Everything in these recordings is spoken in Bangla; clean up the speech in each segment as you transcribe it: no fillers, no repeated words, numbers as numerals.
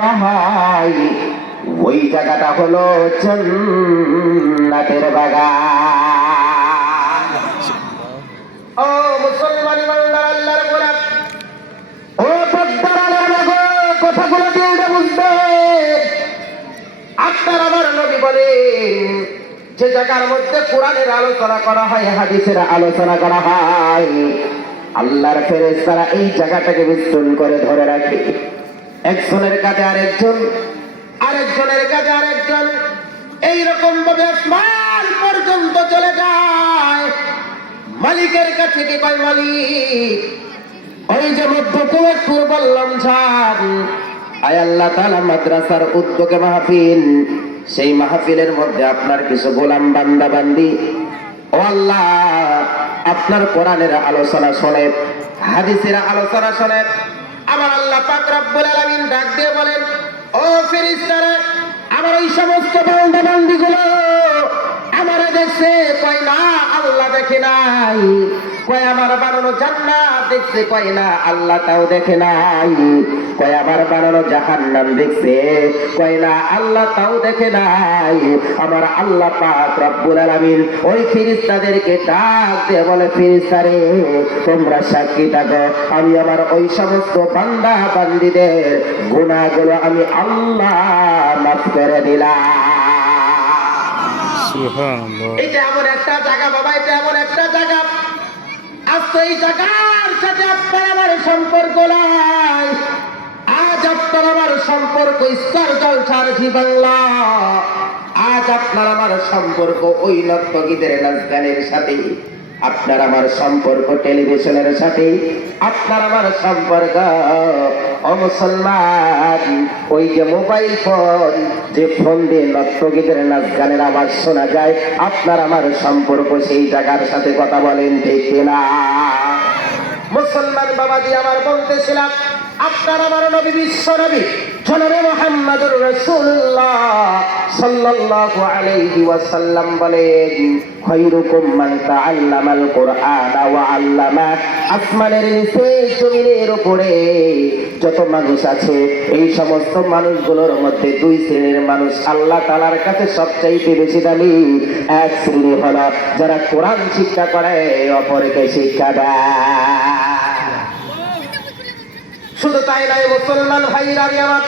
হয় ওই জায়গাটা হলো জান্নাতের বাগান। ও মুসলমান বান্দা, আল্লাহর গোলাম, ও পদ্মার আলোর মাগো, কথাগুলো দিয়ে এটা বুঝবে। আপনার আমার নবী বলেন, যে জায়গার মধ্যে কোরআনের আলোচনা করা হয়, হাদিসের আলোচনা করা হয়, আল্লাহর ফেরেশতারা এই জায়গাটাকে বিস্তৃত করে ধরে রাখে। একজনের কাছে আরেকজন, আরেকজনের কাছে আরেকজন, এইরকম ভাবে আসমান পর্যন্ত চলে যায়। মালিকের কাছে কি কয়, মালিক ওই যে মধ্যকুয়ার বললাম ছাড়, আয় আল্লাহ তাআলা মাদ্রাসার উদ্যোগে মাহফিল, সেই মাহফিলের মধ্যে আপনার কিছু গোলাম বান্দা বান্দি, ও আল্লাহ আপনার কোরআনের আলোচনা শোনে, হাদিসের আলোচনা শোনে। আমার আল্লাহ পাক রব্বুল আলামিন ডাক দিয়ে বলেন, ও ফেরেশতারা, আমার ওই সমস্ত বান্দা বান্দিগুলো আমারে দেখছে, কয় না আল্লাহ দেখে নাই, কয় আমার বানানো জান্নাত দেখছে, কয় না আল্লাহ তাও দেখে নাই, কয় আমার বানানো জাহান্নাম দেখছে, কয় না আল্লাহ তাও দেখে নাই। আমার আল্লাহ পাক রব্বুল আলামিন ওই ফেরেশতাদেরকে ডাক দিয়ে বলে, ফেরেশতারে তোমরা সাক্ষী থাকো, আমি আমার ওই সমস্ত বান্দা বান্দীদের গুনাহগুলো আমি আল্লাহ মাফ করে দিলাম। এটা এমন একটা জায়গা বাবা, এটা এমন একটা জায়গা, আজ তো এই জায়গার সাথে আপনার আমার সম্পর্ক নাই। আজ আপনার আমার সম্পর্ক স্টার জলসার জি বাংলা, আজ আপনার আমার সম্পর্ক ওই নর্তকীদের নাচ গানের সাথে, আপনার আমার সম্পর্ক টেলিভিশনের সাথে, আপনার আমার সম্পর্ক ও মুসলমান ওই যে মোবাইল ফোন, যে ফোন দিয়ে নর্তকীদের নাচ গানের আওয়াজ শোনা যায়, আপনার আমার সম্পর্ক সেই জায়গার সাথে। কথা বলেন ঠিক কিনা? মুসলমান বাবাজি আমার বলতেছিলাম, আপনার আমার নবী বিশ্ব নবী জনাবে মুহাম্মদুর রাসূলুল্লাহ সাল্লাল্লাহু আলাইহি ওয়াসাল্লাম বলেন, খায়রুকুম মান তাআল্লামাল কুরআনা ওয়া আল্লামা। আসমানের নিচে জমিনের উপরে যত মানুষ আছে, এই সমস্ত মানুষগুলোর মধ্যে দুই শ্রেণীর মানুষ আল্লাহ তাআলার কাছে সবচাইতে বেশি দামি। এক শ্রেণী হলো যারা কোরআন শিক্ষা করে, অপরকে শিক্ষা দেয়। শুধু তাই নয় মুসলমান ভাইরা আমার,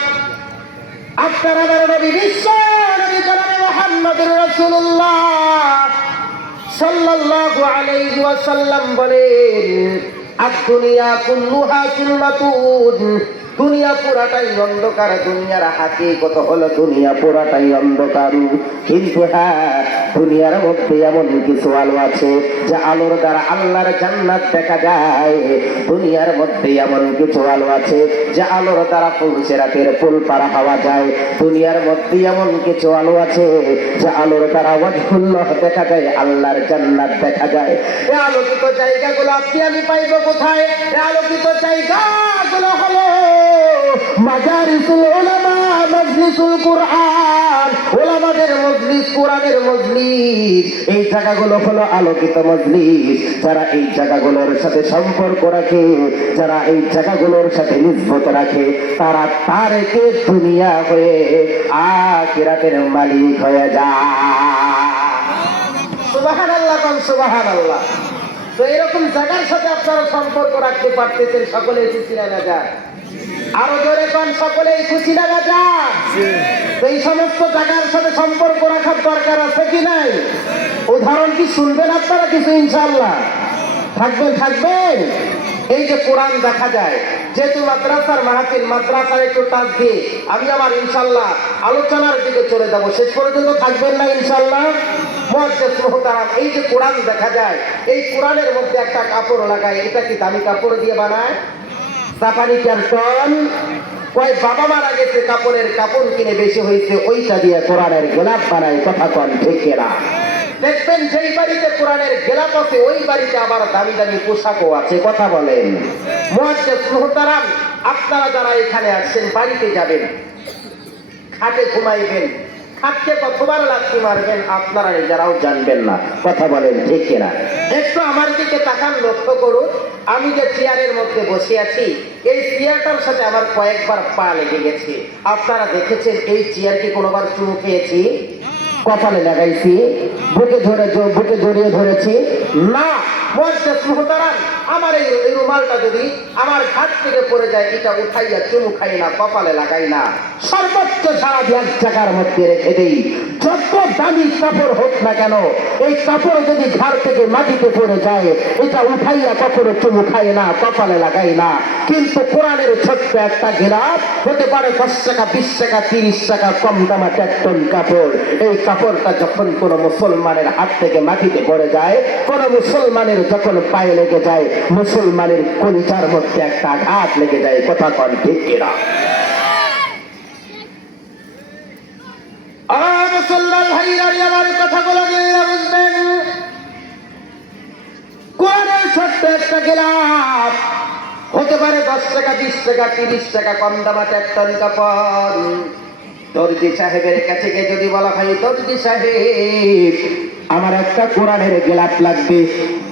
আপনার আমার নবী বিশ্ব নবী জনাবে মুহাম্মদুর রাসূলুল্লাহ সাল্লাল্লাহু আলাইহি ওয়াসাল্লাম বলেন, আদ-দুনিয়া কুল্লুহা যুলমাতুন, দুনিয়া পুরাটাই অন্ধকার। দুনিয়ার হাকিকত হলো দুনিয়া পুরাটাই অন্ধকার, কিন্তু হ্যাঁ দুনিয়ার মধ্যে এমন কিছু আলো আছে যে আলোর দ্বারা আল্লাহর জান্নাত দেখা যায়। দুনিয়ার মধ্যে এমন কিছু আলো আছে যে আলোর দ্বারা ফুলসিরাতের ফুল পারা হওয়া যায়। দুনিয়ার মধ্যে এমন কিছু আলো আছে যে আলোর দ্বারা ওয়াজহুল্লাহ দেখা যায়, আল্লাহর জান্নাত দেখা যায়। এই আলোকিত জায়গাগুলো আপনি আমি পাইব কোথায়? এই আলোকিত জায়গাগুলো হলো মাজারিসুল উলামা, মাজলিসুল কুরআন, উলামাদের মজলিস, কোরআনের মজলিস। এই জায়গাগুলো হলো আলোকিত মজলিস। যারা এই জায়গাগুলোর সাথে সম্পর্ক রাখে, যারা এই জায়গাগুলোর সাথে নিসবত রাখে, তারা তারেকে দুনিয়া হয়ে আখিরাতের মালিক হয়ে যায়। সুবহানাল্লাহ, সুবহানাল্লাহ। তো এরকম জায়গার সাথে আপনারা সম্পর্ক রাখতে পারতেছেন, সকলে খুশি না যায়? আরো জোরে কোন সকলেই খুশি না যায়? এই সমস্ত জায়গার সাথে সম্পর্ক রাখার দরকার আছে কি নাই? উদাহরণ কি শুনবেন আপনারা কিছু? ইনশাআল্লাহ থাকবেন, থাকবেন। এই যে কোরআন দেখা যায়, যেহেতু মাদ্রাসার মাহফিল, মাদ্রাসার একটু টাচ দিয়ে আমি আমার ইনশাআল্লাহ আলোচনার দিকে চলে যাব। শেষ পর্যন্ত থাকবেন না ইনশাআল্লাহ? মুআজ্জিজ মুহতারাম, এই যে কোরআন দেখা যায়, এই কোরআনের মধ্যে একটা কাপড় লাগায়, এটা কি দামি কাপড় দিয়ে বানায়? জাপানি ক্যান্টন কয় বাবা মারা গেছে, কাপড়ের কাপড় কিনে বেশি হয়েছে, ওইটা দিয়ে কোরআনের গোলাপ বানায়। কথা কন ঠিক না? দেখবেন যেই বাড়িতে কোরআনের গোলাপ আছে, ওই বাড়িতে আবার দামি দামি পোশাকও আছে। কথা বলেন মুআজ্জিজ মুহতারাম, আপনারা যারা এখানে আসছেন, বাড়িতে যাবেন, খাটে ঘুমাইবেন, খাটকে কতবার লাথি মারবেন আপনারা নিজেরাও জানবেন না। কথা বলেন ঠিক কিনা? একটু আমার দিকে তাকান, লক্ষ্য করুন। আমি যে চেয়ারের মধ্যে বসে আছি, এই চেয়ারটার সাথে আমার কয়েকবার পা লেগে গেছে। আপনারা দেখেছেন এই চেয়ার কি কোনোবার চুমু খেয়েছি? কপালে লাগাইছি? বুকে জড়িয়ে ধরেছি? না। আমার এই রুমালটা যদি আমার ঘাট থেকে পড়ে যায়, এটা উঠাইয়া চুমু খাই না, কপালে লাগাই না, সর্বোচ্চ সারা 1 জায়গার মধ্যে রেখে দেই। যত দামি কাপড় হোক না কেন, এই কাপড় যদি ঘাড় থেকে মাটিতে পড়ে যায়, এটা উঠাইয়া কখনো চুমু খাই না, কপালে লাগাই না। কিন্তু কোরআনের ছোট্ট একটা গিলাপ হতে পারে 10 টাকা, 20 টাকা, 30 টাকা কম দামা 1 টন কাপড়। এই কাপড়টা যখন কোনো মুসলমানের হাত থেকে মাটিতে পড়ে যায়, কোন মুসলমানের যখন পায়ে লেগে যায়, মুসলমানের কলিজার মধ্যে একটা আঘাত লেগে যায়। কথা কন ঠিক কিনা? মুসলমান ভাইরা, আমার কথাগুলো বুঝবেন। কোরআনের ছোট্ট একটা গিলাপ হতে পারে 10 টাকা, 20 টাকা, 30 টাকা কম দামা 1 টন কাপড়। দর্জি সাহেবের কাছে গিয়ে যদি বলা, ভাই দর্জি সাহেব, আমার একটা কোরআনের গিলাপ লাগবে।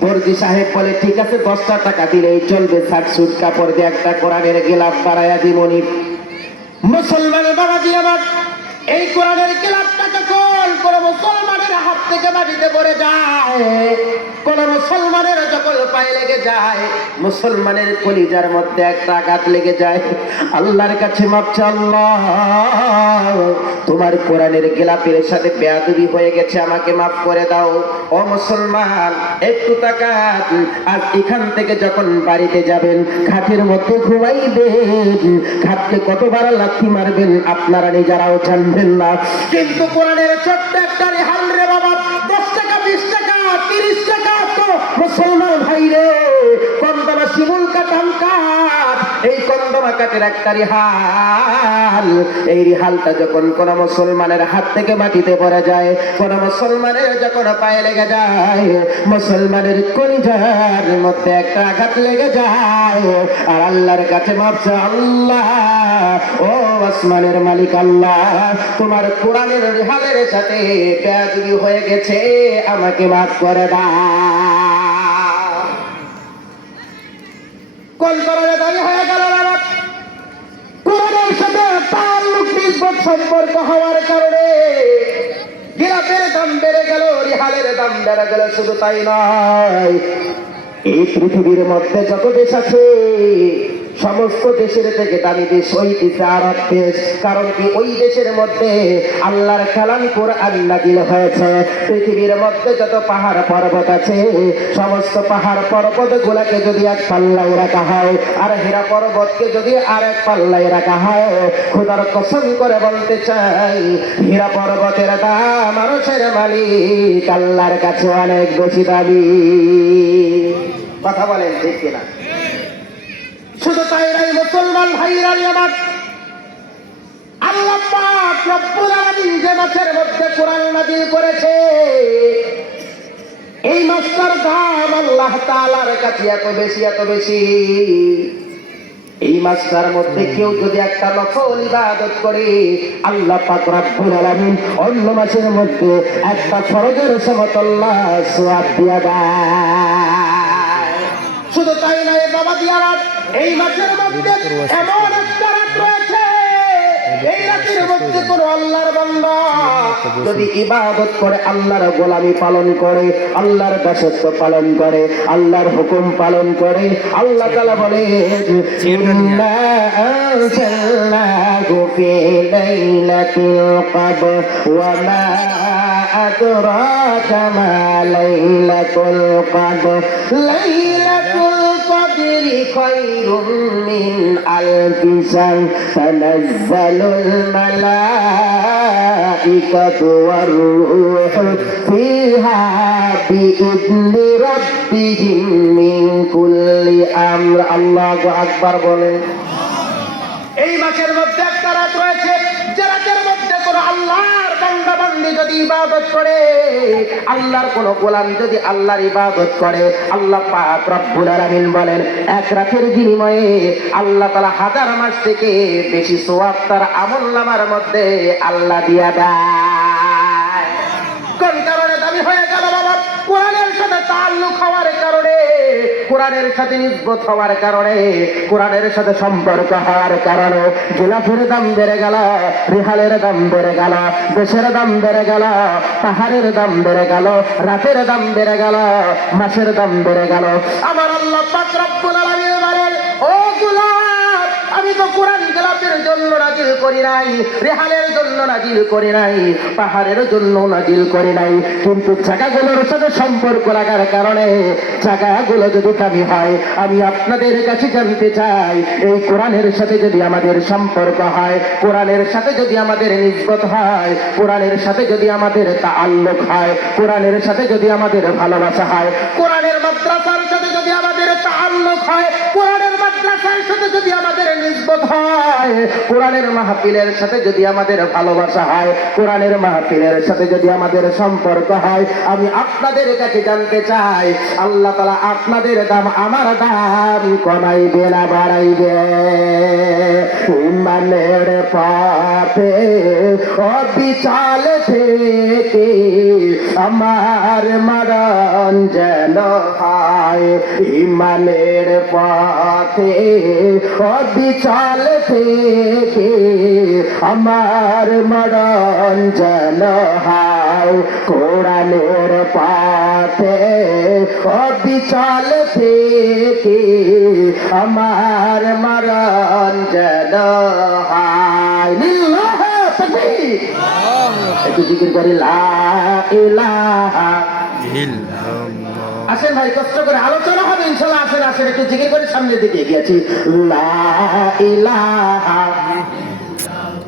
দর্জি সাহেব বলে, ঠিক আছে, 10টা টাকা দিলেই চলবে, 60 সুট কাপড় দিয়ে একটা কোরআনের গিলাপ বাড়াইয়া দিবনি। মুসলমানের বাবা দিয়ে আমার এই কোরআনের গিলাপটা যখন কোন মুসলমানের হাত থেকে মাটিতে পড়ে যায়, কোন মুসলমানের যখন পায়ে লেগে যায়, মুসলমানের কলিজার মধ্যে একটা আঘাত লেগে যায়, আল্লাহর কাছে মাপ চাই, আল্লাহ তোমার কোরআনের গিলাপের সাথে বেয়াদবি হয়ে গেছে, আমাকে মাফ করে দাও। ও মুসলমান, একটু তাকান, আজ এখান থেকে যখন বাড়িতে যাবেন, খাটের মধ্যে ঘুমাইবেন, খাটকে কতবার লাথি মারবেন আপনারা নিজেরাও জানবেন না। কিন্তু কোরআনের ছোট্ট একটা রেহাল রে বাবা, 10 টাকা, 20 টাকা, 30 টাকা তো মুসলমান ভাই রে, কন্দমা শিমুল কাটাম কাঠ, এই কন্দমা কাঠের একটা রেহাল। এই রেহালটা যখন কোন মুসলমানের হাত থেকে মাটিতে পড়ে যায়, কোন মুসলমানের যখন পায়ে লেগে যায়, মুসলমানের কলিজার মধ্যে একটা আঘাত লেগে যায়, আর আল্লাহর কাছে মাপ চাই, আল্লাহ ও আসমানের মালিক আল্লাহ, তোমার কোরআনের রেহালের সাথে বেয়াদবি হয়ে গেছে, আমাকে মাফ করে দাও। কোন কারণে দাবি হয়ে গেল? কোরআনের সাথে তাল্লুক নিসবত সম্পর্ক হওয়ার কারণে গিলাপের দাম বেড়ে গেল, রেহালের দাম বেড়ে গেল। শুধু তাই নয়, এই পৃথিবীর মধ্যে যত দেশ আছে, সমস্ত দেশের থেকে দামি দেশ হইতেছে আরব দেশ। কারণ কি? ওই দেশের মধ্যে আল্লাহর কালাম কোরআন নাযিল হয়েছে। পৃথিবীর মধ্যে যত পাহাড় পর্বত আছে, সমস্ত পাহাড় পর্বত গুলাকে যদি এক পাল্লায় রাখা হয়, আর হীরা পর্বতকে যদি আর এক পাল্লায় রাখা হয়, খোদার কসম করে বলতে চাই, হীরা পর্বতের দাম মানুষের মালিক আল্লাহর কাছে অনেক বেশি দামি। কথা বলেন ঠিক কিনা? শুধু তাই নাই, মুসলমান ভাইরা আমার, আল্লাহ পাক রব্বুল আলামিন যে মাসের মধ্যে কোরআন নাযিল করেছে, এই মাসটার দাম আল্লাহ তাআলার কাছে এত বেশি, এত বেশি। এই মাসটার মধ্যে কেউ যদি একটা নফল ইবাদত করে, আল্লাহ পাক রব্বুল আলামিন অন্য মাসের মধ্যে একটা ফরজের সমতুল্লাহ সওয়াব দিয়া দেয়। শুধু তাই নয় বাবা দিয়া, এই মাসের মধ্যে এমন একটা রাত রয়েছে, এই রাতের মধ্যে কোন আল্লাহর বান্দা যদি ইবাদত করে, আল্লাহর গোলামি পালন করে, আল্লাহর দাসত্ব পালন করে, আল্লাহর হুকুম পালন করে, আল্লাহ তাআলা বলে, ইন্না আনজালনাহু ফি লাইলাতিল কদর ওয়া মা আদরাকা মা লাইলাতুল কদর, লাইলাতুল কদরি খায়রুম মিন আলফি শাহর, তানাজ্জালুল মালাইকাতু ওয়ার রূহু ফিহা বিইذনি রাব্বিহিম মিন কুল্লি আমর। আল্লাহু আকবার বলেন। এই মাসের মধ্যে একটা রাত রয়েছে, যে রাতের মধ্যে কোন আল্লাহর বান্দা বান্দি যদি ইবাদত করে, আল্লাহর কোন গোলাম যদি আল্লাহর ইবাদত করে, আল্লাহ পাক রব্বুল আলামিন বলেন, এক রাতের বিনিময়ে আল্লাহ তাআলা 1000 মাস থেকে বেশি সওয়াব তার আমলনামার মধ্যে আল্লাহ দিয়া দেয়। কোন কারণে দাবি হয়ে গেল বাবা? কোরআনের সাথে তাল্লুক হওয়ার কারণে কোরআনের সাথে নিসবত হওয়ার কারণে, কোরআনের সাথে সম্পর্ক হওয়ার কারণে গোলাপের দাম বেড়ে গেল, রেহালের দাম বেড়ে গেল, দেশের দাম বেড়ে গেল, পাহাড়ের দাম বেড়ে গেল, রাতের দাম বেড়ে গেল, মাসের দাম বেড়ে গেল। আমার আল্লাহ পাক রব্বুল আলামিন বলেন, ও গোলাপ, আমি তো কোরআন গোলাপের জন্য নাজিল করি নাই, রেহালের জন্য নাজিল করি নাই, পাহাড়ের জন্য নাজিল করি নাই, কিন্তু জায়গাগুলোর সাথে সম্পর্ক লাগার কারণে জায়গাগুলো যদি দামি হয়, আমি আপনাদের কাছে জানতে চাই, এই কোরআনের সাথে যদি আমাদের সম্পর্ক হয়, কোরআনের সাথে যদি আমাদের নিসবত হয়, কোরআনের সাথে যদি আমাদের তাআল্লুক হয়, কোরআনের সাথে যদি আমাদের ভালোবাসা হয়, কোরআনের মাদ্রাসার সাথে যদি আমাদের তাআল্লুক হয়, কোরআনের মাদ্রাসার সাথে যদি আমাদের নিসবত হয়, কোরআনের মাহফিলের সাথে যদি আমাদের ভালোবাসা হয়, কোরআনের মাহফিলের সাথে যদি আমাদের সম্পর্ক হয়, আমি আপনাদের কাছে জানতে চাই, আল্লাহ তাআলা আপনাদের দাম আমার দাম কমাইবে না বাড়াইবে? ইমানের পথে অবিচল থেকে আমার মরণ যেন হয়, ইমানের পথে অবিচল থেকে আমার মরণ যেন হয়, কোরআনের পথে অবিচল থেকে আমার মরণ যেন হয়। লিল্লাহ তাকবীর। একটু জিকির করি লা ইলাহা ইল্লাল্লাহ। আসেন ভাই, কষ্ট করে আলোচনা হবে ইনশাআল্লাহ। আসেন আসেন, একটু জিকির করে সামনের দিকে এগিয়েছি। লা ইলাহা,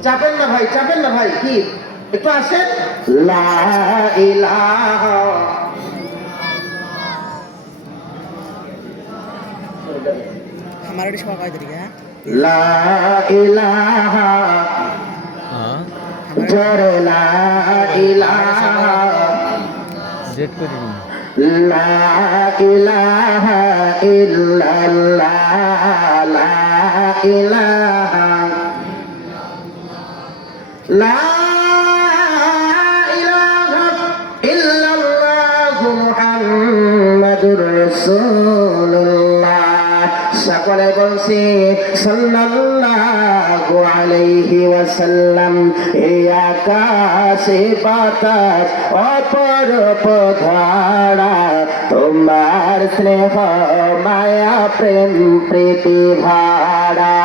চাপেন না ভাই, চাপেন না ভাই, কি একটু আসেন। লা ইলাহা, हमारे डिश का तरीका है লা ইলাহা, জোরে লা ইলাহা, জেট করে দিন। লা ইলাহা ইল্লাল্লাহ, লা ইলাহা, লা ইলাহা ইল্লাল্লাহ মুহাম্মাদুর রাসূলুল্লাহ। সকলে বলছি সাল্লাল্লাহু আলাইহি ওয়াসাল্লাম। এই আকাশে বাতাস অপরূপ ধারা, তোমার স্নেহ মায়া প্রেম প্রীতি ভাড়া।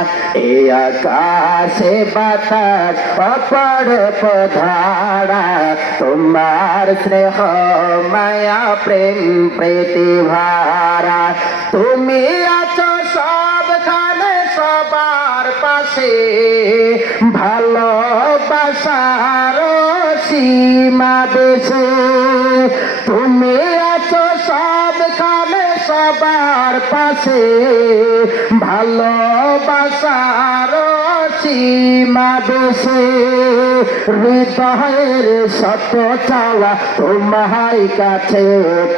এই আকাশে বাতাস অপরূপ ধারা, তোমার স্নেহ মায়া প্রেম প্রীতি ভাড়া। তুমি আছো সবখানে সবার পাশে, ভালোবাসার সীমা দেশে। তুমি আছো সবখানে সবার পাশে, ভালোবাসার সীমা দেশে। হৃদয়ের শত চাওয়া তোমার কাছে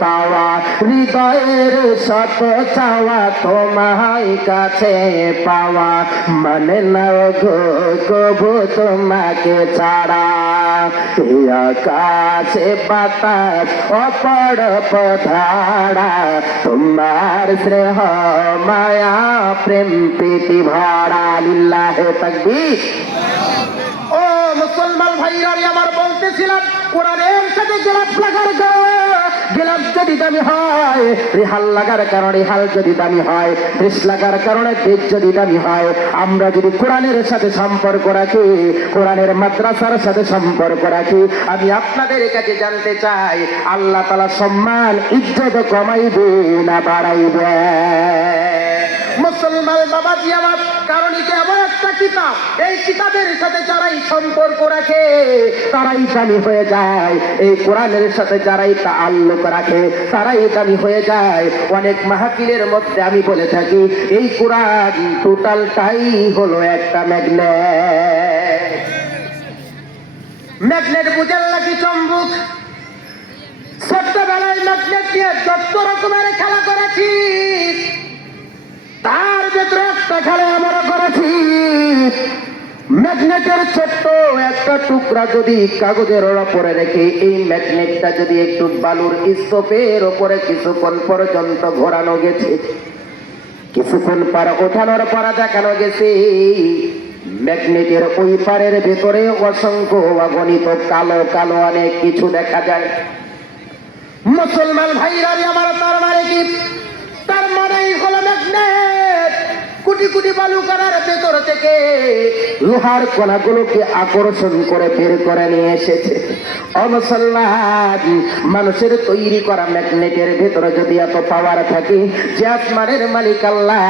পাওয়া, হৃদয়ের শত চাওয়া তোমার কাছে পাওয়া। মানে না গো কবু তোমাকে ছাড়া। এই আকাশে বাতাস অপরূপ ধারা, তোমার স্নেহ মায়া প্রেম প্রীতি ভরা। লিল্লাহে তাকবীর। ও মুসলমান ভাইরা, আমি আমার বলতেছিলাম, কোরআনের সাথে গোলাপ লাগার গোলাপ যদি দামি হয়, রেহাল লাগার কারণে রেহাল যদি দামি হয়, দেশ লাগার কারণে দেশ যদি দামি হয়, আমরা যদি কোরআনের সাথে সম্পর্ক রাখি, কোরআনের মাদ্রাসার সাথে সম্পর্ক রাখি, আমি আপনাদের কাছে জানতে চাই, আল্লাহ তাআলা সম্মান ইজ্জত কমাইবে না বাড়াইবে? মুসলমান বাবাজি আমার, কারণ এটা এমন একটা কিতাব, এই কিতাবের সাথে যারাই সম্পর্ক রাখে তারাই দামি হয়ে যায়। এই কোরআনের সাথে যারাই তাআল্লুক রাখে তারাই দামি হয়ে যায়। অনেক মাহফিলের মধ্যে আমি বলে থাকি, এই কোরআন টোটালটাই হলো একটা ম্যাগনেট। ম্যাগনেট বুঝেন নাকি? চম্বুক। ছোট্টবেলায় ম্যাগনেট দিয়ে যত রকমের খেলা করেছি, তার ভেতরে একটা খেলা আমরা করেছি। ম্যাগনেটের ছোট্ট একটা একটা টুকরা যদি কাগজের ওপরে রেখে এই ম্যাগনেটটা যদি একটু বালুর স্তূপের ওপরে কিছুক্ষণ পর্যন্ত ঘোরানো গেছে, কিছুক্ষণ পর ওঠানোর পর দেখানো গেছে ম্যাগনেটের ওই পারের ভেতরে অসংখ্য অগণিত কালো কালো অনেক কিছু দেখা যায়। মুসলমান ভাইরা আমার, তার মানে কি? তার মানেই হলো ম্যাগনেট কোটি কোটি বালু করার ভেতর থেকে লোহার কণাগুলোকে আকর্ষণ করে বের করে নিয়ে এসেছে। মুসলমান, মানুষের তৈরি করা ম্যাগনেটের ভেতরে যদি এত পাওয়ার থাকে, যে আসমানের মালিক আল্লাহ,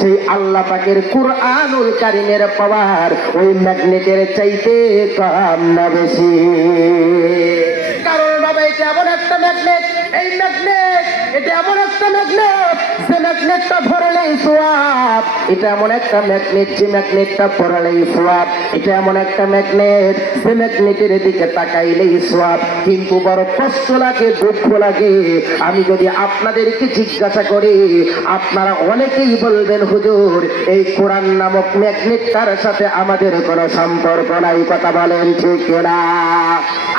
সেই আল্লাহ পাকের কুরআনুল কারীমের পাওয়ার ওই ম্যাগনেটের চাইতে কম না বেশি? কারণ বাবা, এটা এমন একটা ম্যাগনেট, এই ম্যাগনেট এটা এমন একটা ম্যাগনেট যে ম্যাগনেটটা ধরলেই সোয়াব। এটা এমন একটা ম্যাগনেট যে ম্যাগনেটটা ধরলেই সোয়াব। এটা এমন একটা ম্যাগনেট যে ম্যাগনেটের দিকে তাকাইলেই সোয়াব। কিন্তু বড় কষ্ট লাগে, দুঃখ লাগে, আমি যদি আপনাদেরকে জিজ্ঞাসা করি, আপনারা অনেকেই বলবেন হুজুর এই কোরআন নামক ম্যাগনেটটার সাথে আমাদের কোনো সম্পর্ক নাই। কথা বলেন ঠিক না?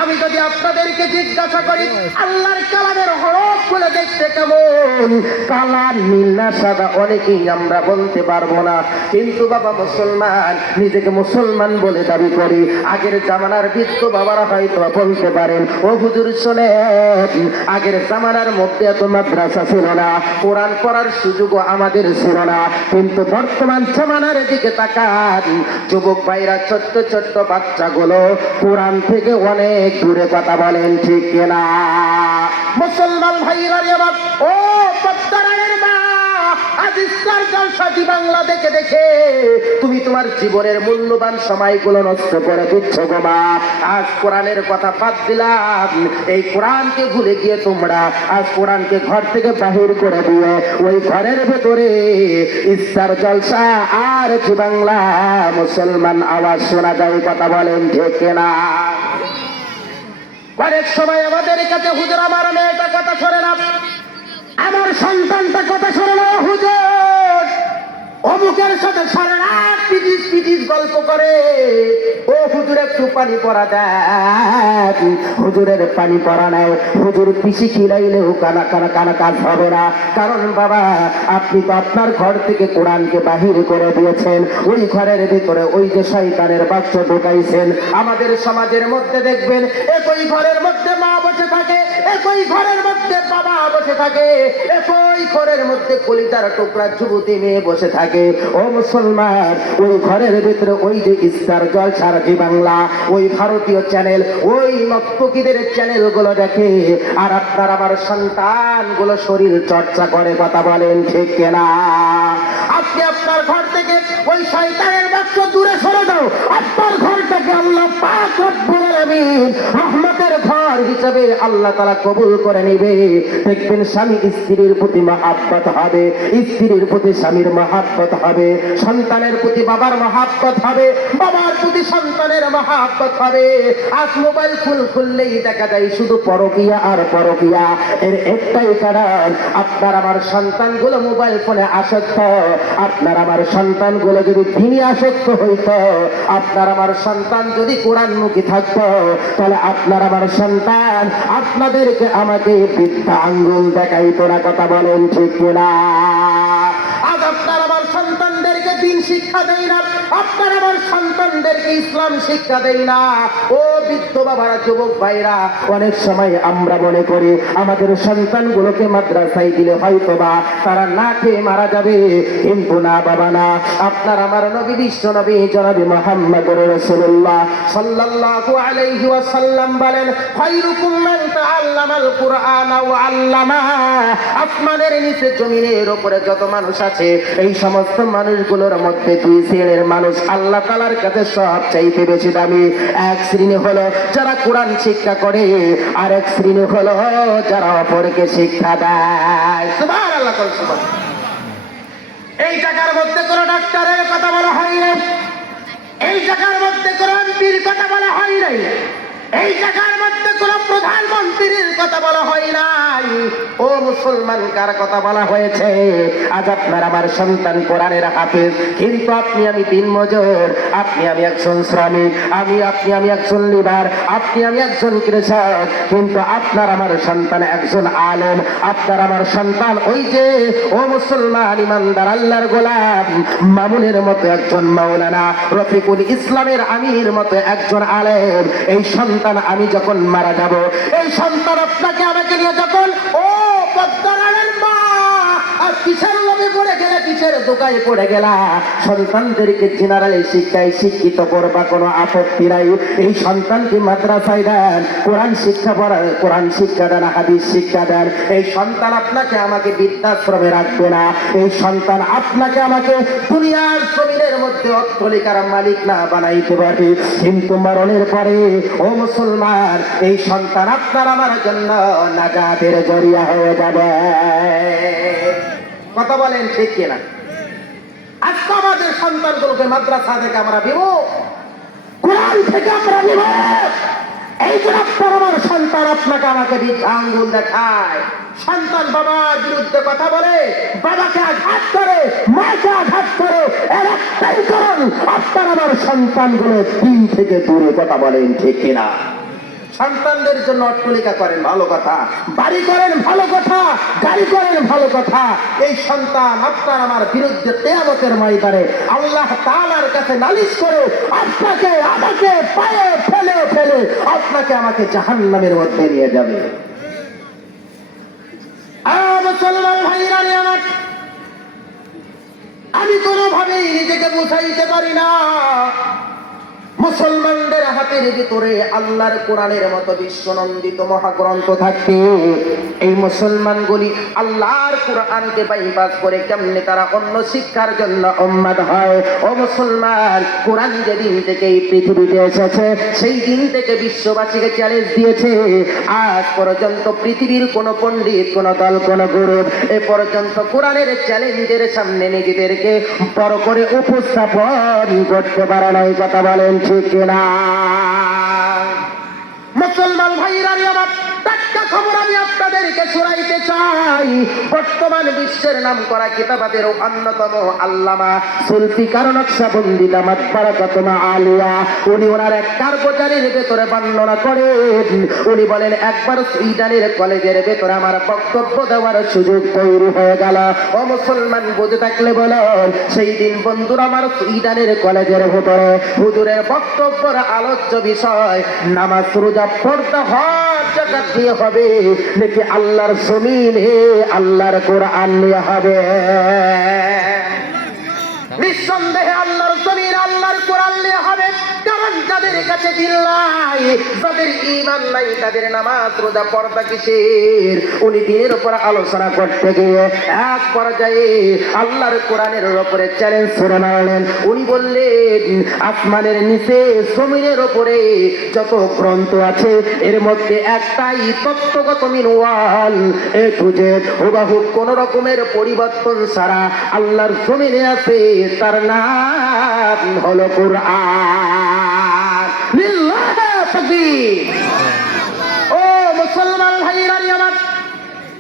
আমি যদি আপনাদেরকে জিজ্ঞাসা করি আল্লাহর কালামের হরফ গুলো দেখতে কেমন, কালা, নীল না সাদা, অনেকেই আমরা বলতে পারবো না। কিন্তু বাবা মুসলমান, নিজেকে মুসলমান বলে দাবি করি, আগের জামানার বৃদ্ধ বাবারা হয়তো বলতে পারেন, ও হুজুর শোনেন, আগের জামানার মধ্যে এত মাদ্রাসা ছিল না, কোরআন পড়ার সুযোগও আমাদের ছিল না। কিন্তু বর্তমান জামানার দিকে তাকান, যুবক ভাইরা, ছোট্ট ছোট্ট বাচ্চাগুলো কোরআন থেকে অনেক দূরে। কথা বলেন ঠিক কিনা? মুসলমান ভাইরা আমার, ও পদ্মারায়ের মা, আজ ইসলাম জলসাজি বাংলা দেখে দেখে তুমি তোমার জীবনের মূল্যবান সময়গুলো নষ্ট করে দিচ্ছ গো মা। আজ কোরআনের কথা বাদ দিলাম, এই কোরআনকে ভুলে গিয়ে তোমরা আজ কোরআনকে ঘর থেকে বাহির করে দিয়ে ওই ঘরের ভেতরে ইসলাম জলসা আর জি বাংলা মুসলমান আওয়াজ শোনা যায়। কথা বলেন ঠিক কিনা? অনেক সময় আমাদের কাছে হুজুর আমার মেয়েটা কথা শোনে না, আমার সন্তানটা কথা শোনে না, হুজুর অমুকের সাথে সারা রাত পিটিস পিটিস গল্প করে, ও হুজুর একটু পানি পড়া দেন। হুজুরের পানি পড়া নেয়, হুজুর পিসি খিলাইলেও কানা কানা কানা কাজ হবে না। কারণ বাবা, আপনি তো আপনার ঘর থেকে কোরআনকে বাহির করে দিয়েছেন, ওই ঘরের ভিতরে ওই যে শয়তানের বাক্স ঢুকাইছেন। আমাদের সমাজের মধ্যে দেখবেন একই ঘরের মধ্যে মা বসে থাকে, একই ঘরের মধ্যে বাবা বসে থাকে, একই ঘরের মধ্যে কলিজার টুকরা যুবতী মেয়ে বসে থাকে। ও মুসলমান, ওই ঘরের ভিতরে ওই যে স্টার জলসার জি বাংলা, ওই ভারতীয় চ্যানেল, ওই নর্তকীদের চ্যানেল গুলো দেখে, আর আপনার আমার সন্তান গুলো শরীর চর্চা করে। কথা বলেন ঠিক কিনা? আপনি আপনার ঘর থেকে ওই শয়তানের বাক্স দূরে সরে দাও, আপনার ঘরটাকে আল্লাহ পাক রব্বুল আলামিন রহমতের ঘর হিসেবে আল্লাহ তাআলা কবুল করে নেবে। দেখবেন স্বামী স্ত্রীর প্রতি মহাব্বত হবে, স্ত্রীর প্রতি স্বামীর মহাব্বত হবে, সন্তানের প্রতি বাবার মহাব্বত হবে, বাবার প্রতি সন্তানের মহাব্বত হবে। আজ মোবাইল খুললেই দেখা যায় শুধু পরকিয়া আর পরকিয়া। এর একটাই কারণ, আপনার আমার সন্তানগুলো মোবাইল ফোনে আসক্ত। আপনার আমার সন্তানগুলো যদি দিনে আসক্ত হইতো, আপনার আমার সন্তান যদি কোরআনমুখী থাকতো, তাহলে আপনার আমার সন্তান আপনাদেরকে আমাকে বৃদ্ধা আঙ্গুল দেখাইতো না। কথা বলেন ঠিক কিনা? আজ আপনার আমার সন্তানদেরকে দিন শিক্ষা দেয় না, আপনার আমার সন্তানদেরকে ইসলাম শিক্ষা দেয় না। ও বৃদ্ধ বাবারা, যুবক ভাইরা, অনেক সময় আমরা মনে করি আমাদের সন্তানগুলোকে মাদ্রাসায় দিলে হয়তো বা তারা না খেয়ে মারা যাবে, কিন্তু না বাবা, না। আপনার আমার নবী, বিশ্ব নবী জনাবি মুহাম্মদুর রাসূলুল্লাহ সাল্লাল্লাহু আলাইহি ওয়াসাল্লাম বলেন, খায়রুকুম মান তাআল্লামাল কুরআনা ওয়া আল্লামা। আসমানের নিচে জমিনের উপরে যত মানুষ আছে, এই সমস্ত মানুষগুলোর মধ্যে দুই শ্রেণীর মানুষ আল্লাহ তাআলার কাছে সবচাইতে বেশি দামি। এক শ্রেণী হলো যারা কোরআন শিক্ষা করে, আর এক শ্রেণী হলো যারা অপরকে শিক্ষা দেয়। সুবহানাল্লাহ, সুবহানাল্লাহ। এই জায়গার মধ্যে কোনো ডাক্তারের কথা বলা হয় না, এই জায়গার মধ্যে কোনো এমপির কথা বলা হয় নাই, এই জায়গার মধ্যে কোনো প্রধানমন্ত্রীর কথা বলা হয় নাই, ও মুসলমান কার কথা বলা হয়েছে? আজ আপনার আমার সন্তান কোরআনের হাফেজ, কিন্তু আপনি আমি দিনমজুর, আপনি আমি একজন শ্রমিক, আপনি আমি একজন লিডার, আপনি আমি একজন কৃষক, কিন্তু আপনার আমার সন্তান একজন আলেম, আপনার আমার সন্তান ওই যে ও মুসলমান ইমানদার আল্লাহর গোলাম মামুনের মতো একজন মাওলানা, রফিকুল ইসলামের আমির মতো একজন আলেম। এই সন্তান আমি যখন মারা যাব, এই সন্তান আপনাকে আমাকে নিয়ে যখন ও পদ্মারায়ের মা আর কিসের লোভে পড়ে গেলে, কিসের দোকায় পড়ে গেলা, সন্তানদেরকে জেনারেল শিক্ষায় শিক্ষিত করবা, কোনো আপত্তি নাই। এই সন্তানকে মাদ্রাসায় দেন, কোরআন শিক্ষা পড়ান, কোরআন শিক্ষা দেন, হাদিস শিক্ষা দেন। এই সন্তান আপনাকে আমাকে বৃদ্ধাশ্রমে রাখবে না, এই সন্তান আপনাকে আমাকে দুনিয়ার জমিনের মধ্যে অট্টালিকার মালিক না বানাইতে পারে, কিন্তু মরণের পরে ও মুসলমান এই সন্তান আপনার আমার জন্য নাজাতের জরিয়া হয়ে যাবে। কথা বলেন ঠিক কিনা? আজকে আমাদের সন্তানগুলোকে মাদ্রাসা থেকে আমরা দিব, কোরআন থেকে আমরা দিব। এই যে আপনার আমার সন্তান আপনাকে আমাকে আঙ্গুল দেখায়, সন্তান বাবার বিরুদ্ধে কথা বলে, বাবাকে আঘাত করে, মাকে আঘাত করে, এর একটাই কারণ আপনার আমার সন্তানগুলো দিন থেকে দূরে। কথা বলেন ঠিক কিনা? সন্তানদের জন্য অট্টালিকা করেন ভালো কথা, বাড়ি করেন ভালো কথা, গাড়ি করেন ভালো কথা, এই সন্তান আপনার আমার বিরুদ্ধে কিয়ামতের ময়দানে আল্লাহ তাআলার কাছে নালিশ করে আপনাকে আমাকে পায়ে ফেলে ফেলে আপনাকে আমাকে জাহান্নামের মধ্যে নিয়ে যাবে। মুসলমান ভাইরা রে আমার, আমি কোনোভাবেই নিজেকে বুঝাইতে পারি না মুসলমানদের হাতের ভিতরে আল্লাহর কোরআনের মতো বিশ্বনন্দিত মহাগ্রন্থ থাকতে এই মুসলমানগুলি আল্লাহর কোরআনকে বাইপাস করে কেমনে তারা অন্য শিক্ষার জন্য উন্মাদ হয়। ও মুসলমান, কোরআন যেদিন থেকে এই পৃথিবীতে এসেছে সেই দিন থেকে বিশ্ববাসীকে চ্যালেঞ্জ দিয়েছে, আজ পর্যন্ত পৃথিবীর কোন পণ্ডিত, কোন দল, কোন গুরু এ পর্যন্ত কোরআনের চ্যালেঞ্জের সামনে নিজেদেরকে বড় করে উপস্থাপন করতে পারে নাই। কথা বলেন ঠিক কিনা? মুসলমান ভাইরা আমার টাটকা খবর আমি আপনাদেরকে শোনাইতে চাই। বর্তমান বিশ্বের নাম করা কিতাবাদের অন্যতম আল্লামা জুলফিকার নকশবন্দিতা মাতবারাকাতুনা আলিয়া, উনি ওনার এক কার্যকারীর ভেতরে বর্ণনা করেন, উনি বলেন একবার সুইডেনের কলেজের ভেতরে আমার বক্তব্য দেওয়ার সুযোগ তৈরি হয়ে গেল। ও মুসলমান, বুঝে থাকলে বলেন, সেই দিন বন্ধুরা আমার সুইডেনের কলেজের ভেতরে হুজুরের বক্তব্যের আলোচ্য বিষয় নামাজ, রোজা, পর্দা, হজ, যাকাত নিয়ে হবে নাকি আল্লাহর জমিনে আল্লাহর কোরআন নিয়ে হবে? নিঃসন্দেহে আল্লাহর জমিন আল্লাহর কোরআন নিয়ে হবে, কারণ যাদের কাছে দিল নাই, যাদের ঈমান নাই, তাদের নামাজ, রোজা, পর্দা কিসের? উনি দিনের উপর আলোচনা করতে গিয়ে এক পর্যায়ে আল্লাহর কোরআনের উপরে চ্যালেঞ্জ ছুড়ে মারলেন। উনি বললেন, আসমানের নিচে জমিনের উপরে যত গ্রন্থ আছে এর মধ্যে একটাই তত্ত্বগত মিনওয়াল এ খুঁজে হুবাহুব কোন রকমের পরিবর্তন ছাড়া আল্লাহর জমিনে আছে, তার নাম হলো কোরআন। লিল্লাহি তাকবীর। ও মুসলমান ভাইরা আমার,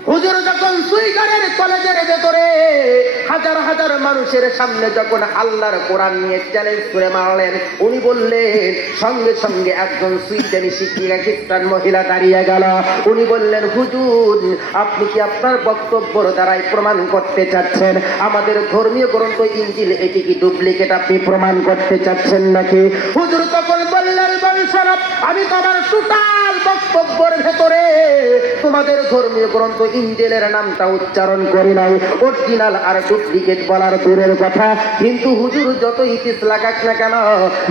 হুজুর যখন সুইডেনের কলেজের ভেতরে হাজার হাজার মানুষের সামনে যখন আল্লাহর কোরআন নিয়ে চ্যালেঞ্জ করে মারলেন, উনি বললেন, সঙ্গে সঙ্গে একজন সুইডেনি শিক্ষিকা খ্রিস্টান মহিলা দাঁড়িয়ে গেল। উনি বললেন, হুজুর আপনি কি আপনার বক্তব্যের দ্বারাই প্রমাণ করতে চাচ্ছেন আমাদের ধর্মীয় গ্রন্থ ইনজিল এটি কি ডুপ্লিকেট আপনি প্রমাণ করতে চাচ্ছেন নাকি? হুজুর তখন বললেন, বংশরব আমি তোমার টোটাল বক্তব্যের ভেতরে তোমাদের ধর্মীয় গ্রন্থ ইনজিলের নামটা উচ্চারণ করি নাই, অরিজিনাল আর ডুপ্লিকেট বলার দূরের কথা, কিন্তু হুজুর যত ইতিস লাগাক না কেন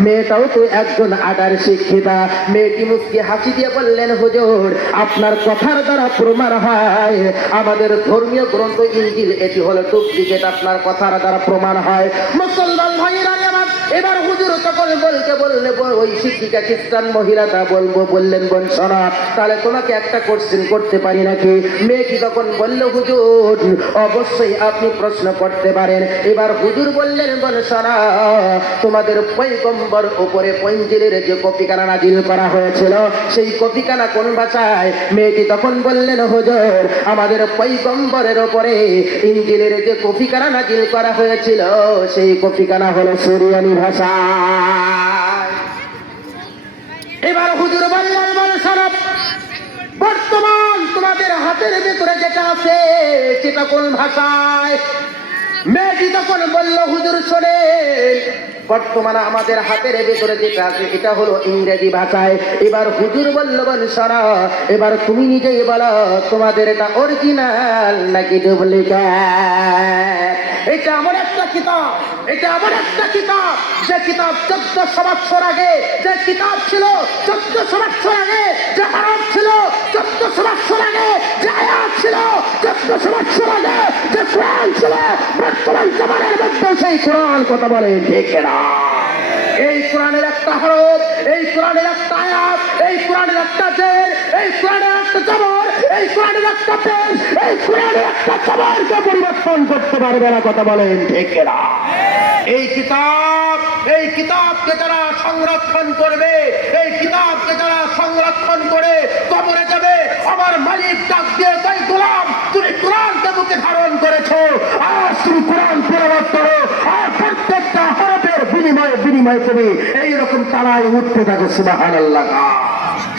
মেয়েটাও তো একজন আডার শিক্ষিতা। মেয়েটি মুখকে হাসি দিয়ে বললেন, হুজুর আপনার কথার দ্বারা প্রমাণ হয় আমাদের ধর্মীয় গ্রন্থ ইনজিল এটি হলো ডুপ্লিকেট, আপনার কথার দ্বারা প্রমাণ হয়। মুসলমান ভাইরা আমার, এবার হুজুর তখন বললে ওই শিক্ষিকা খ্রিস্টান মহিলাটা বললেন বোন শোনা, তাহলে তোমাকে একটা কোশ্চেন করতে পারি নাকি? মেয়েটি তখন বলল হুজুর অবশ্যই আপনি প্রশ্ন করতে পারেন। এবার হুজুর বললেন বোন শোনা, তোমাদের পয়গম্বর উপরে পঞ্জিলের যে কপিখানা নাজিল করা হয়েছিল সেই কপিখানা কোন ভাষায়? মেয়েটি তখন বললেন হুজুর আমাদের পয়গম্বরের উপরে ইঞ্জিলের যে কপিখানা নাজিল করা হয়েছিল সেই কপিখানা হলো সুরিয়ানি ভাষা। এবার হুজুর বললেন বল শোনো, বর্তমান তোমাদের হাতের ভেতরে যেটা আছে সেটা কোন ভাষায়? মেয়েটি তখন বলল হুজুর শোনেন, বর্তমানে আমাদের হাতের ভেতরে যেটা আছে এটা হলো ইংরেজি ভাষায়। এবার হুজুর বলল বল শোনো, এবার তুমি নিজেই বলো তোমাদের এটা অরিজিনাল নাকি ডুপ্লিকেট? এটা এমন একটা কিতাব, এটা এমন একটা কিতাব যে কিতাব 1400 বছর আগে যে কিতাব ছিল, 1400 বছর আগে যে হরফ ছিল, 1400 বছর আগে যে আয়াত ছিল, 1400 বছর আগে যে কোরআন ছিল, বর্তমান জামানার মধ্যে সেই কোরআন কথা বলে ঠিক না? এই কোরআনের একটা হরফ, এই কোরআনের একটা আয়াত, এই কোরআনের একটা জের, এই কোরআনের একটা জবর, এই কোরআনের একটা পেশ, এই কোরআনের একটা জবরকে পরিবর্তন করতে পারবে না কথা বলেন ঠিক না? এই কিতাবকে যারা সংরক্ষণ করবে, এই কিতাবকে যারা সংরক্ষণ করে কবরে যাবে, আমার মালিক ডাক দিয়ে তাই গোলাম তুমি কোরআনকে বুকে ধারণ করেছো, আর তুমি কোরআন তেলাওয়াত করো, আর প্রত্যেকটা হরফের বিনিময়ে তুমি এইরকম তারাই উঠতে থাকো সুবহানাল্লাহ।